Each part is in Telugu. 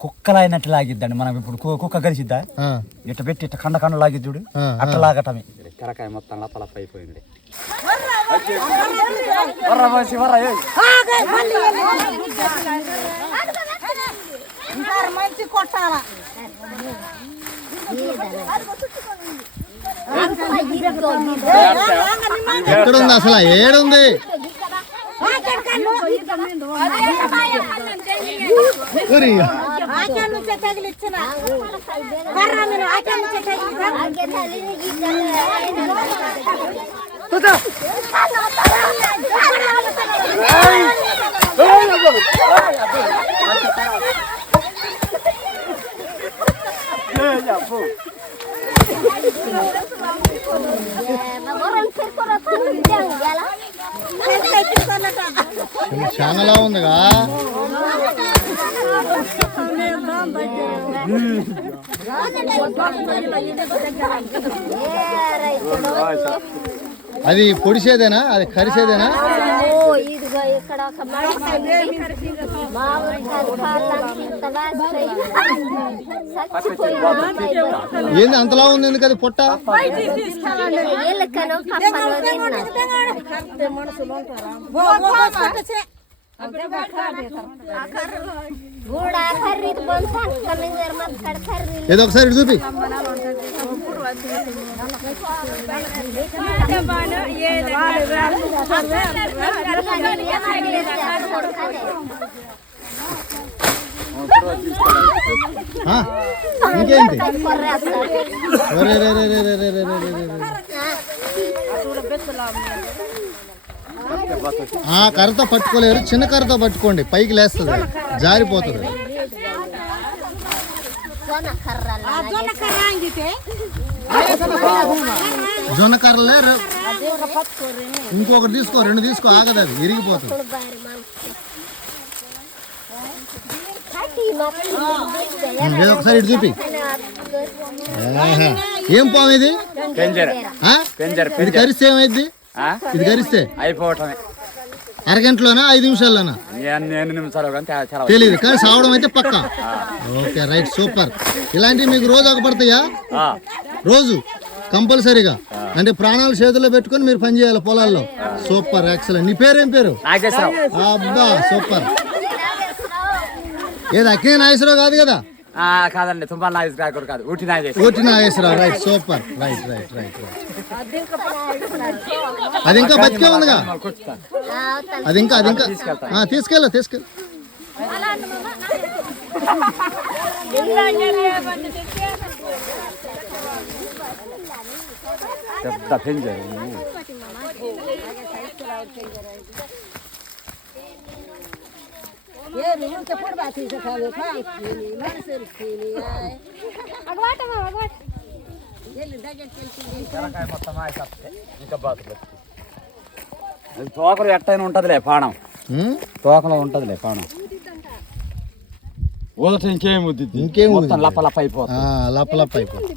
కుక్కలు అయినట్టు లాగిద్దండి మనం ఇప్పుడు కుక్క కలిసిద్దా ఇట్ట పెట్టి ఇట్ట కండ కండ లాగి చూడు. ఆ, అట్ట లాగటమే కరకాయ మొత్తం లపలప అయిపోయింది మంచి కొట్టాల? ఎక్కడ ఉంది అసలు? ఏడుంది. ఆకాడ నుంచే తగిలిచ్చిన కర్రా నేను చాలా ఉందిగా అది పొడిసేదేనా? అది కరిసేదేనా? ఏంది అంతలా ఉంది? ఎందుకది పొట్ట? కప్పను తిన్నా. గూడ కర్రీది బొంత కమింగర్ మక్కడ కర్రీ ఏదో ఒకసారి ఇటు చూపి ఆ, ఇంకేంటి ఒరే రే రే రే రే రే రే రే రే రే. ఆ కర్రతో పట్టుకోలేరు చిన్న కర్రతో పట్టుకోండి పైకి లేస్తుంది. జారిపోతుంది. జొన్న కర్రలే ఇంకొకటి తీసుకో రెండు తీసుకో ఆగదు అది విరిగిపోతుంది. ఒకసారి ఇటు చూపి. ఏం పాము ఇది? ఇది కరిస్తే ఏమైంది ఇది కరిస్తే అయిపోవటమే. అరగంటలోనా? ఐదు నిమిషాల్లోనా? నిమిషాలు తెలియదు కానీ సావడం అయితే పక్క. Okay right super. ఇలాంటివి మీకు రోజు ఒక పడతాయా? రోజు కంపల్సరీగా. అంటే ప్రాణాలు చేతుల్లో పెట్టుకొని మీరు పని చేయాలి పొలాల్లో. Super excellent. నీ పేరేం పేరు? అబ్బా సూపర్. ఏది అక్కినే నాగేశ్వరరావు కాదు కదా? కాదండి తుమ్మల నాగేశ్వర కాదు ఊటి నాగేశ్వర ఓటి Nageswararao right super. Right right right right. అది ఇంకా బతికే ఉందిగా. అది ఇంకా అది ఇంకా. తీసుకెళ్ళు తీసుకెళ్ళు. పెద్ద తోకలు ఎట్టైనా ఉంటదిలే పాణం. తోకలో ఉంటుందిలే పాణం. ఊదట ఇంకేం ఉద్దిద్ది ఇంకేం మొత్తం లప్ప లప్ప అయిపోతుంది. లప్ప లప్ప అయిపోతుంది.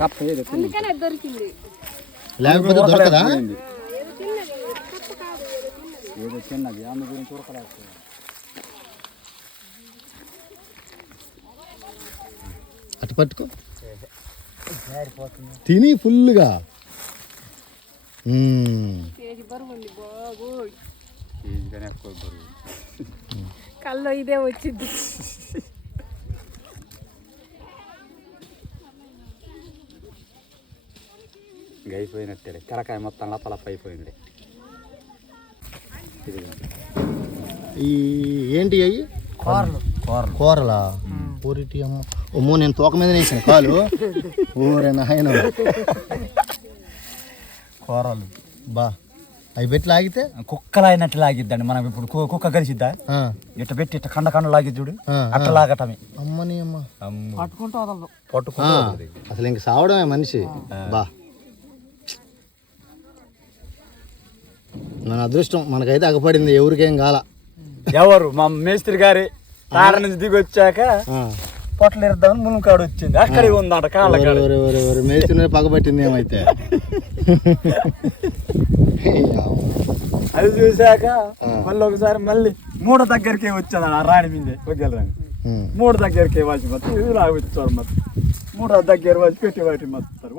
కప్ప దొరికింది. లేకపోతే దొరకదా? ఏదో చిన్నది ఆమె గురించి ఉడకలేదు అటు పట్టుకో. తిని ఫుల్గా. కల్లో ఇదే వచ్చింది. అయిపోయినట్టే కరకాయ మొత్తం లప్ప అయిపోయింది. ఈ ఏంటి అయ్యి? కూరలు కూరలు. కూరలా? ఊరిటి అమ్మ అమ్మో నేను తోక మీద వేసిన కాలు. ఊరే నాయన. కూరలు. బా. అవి పెట్టి లాగితే కుక్కలు అయినట్టు లాగిద్దండి. మనం ఇప్పుడు కు- కుక్క కలిసిద్దా ఆ, ఇట్ట పెట్టి ఇట్ట కండ కండ లాగి చూడు. అట్ట లాగటమే. అమ్మని అమ్మ. పట్టుకుంటూ వదలదు. ఆ, పట్టుకుంటూ అసలు ఇంక సావడమే మనిషి. బా. మన అదృష్టం మనకైతే అగపడింది ఎవరికేం కాల. ఎవరు? మా మేస్త్రి గారి. తార నుంచి దిగి వచ్చాక పొట్టలు ఇద్దామని మునుకాడు వచ్చింది అక్కడే ఉందట కాళ్ళ మేసిన పగబట్టింది ఏమైతే? అది చూసాక మళ్ళీ ఒకసారి మళ్ళీ మూడ దగ్గరికి వచ్చాను ఆ రాణి మీద వగ్గల రాణి. మూడు దగ్గరికి వాచి మొత్తం ఇది లాగొచ్చారు మొత్తం. మూడో దగ్గర వచ్చి పెట్టి వాటి మొత్తం.